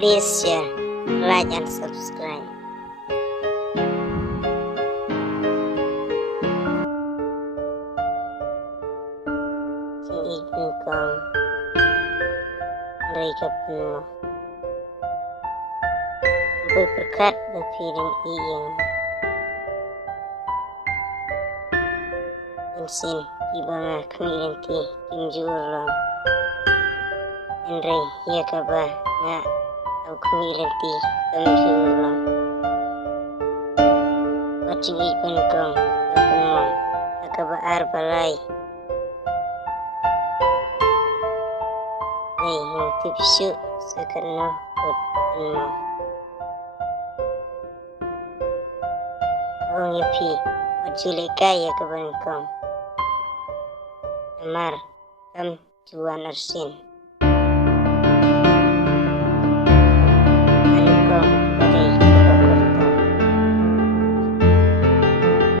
Please share, like and subscribe. Sing ikut kau, mereka penuh. Berkat berpiring iyang. Insin ibang kamilanti tinjulang. Enray ia kaba nga au kamilanti tinjulang. Wacing ipan kau penuh. Akaba arbalay. Ay yung tipsyo sa kano penuh. Ang yapi, wajulay kaya kaban kau. Amar, kam juan arsin.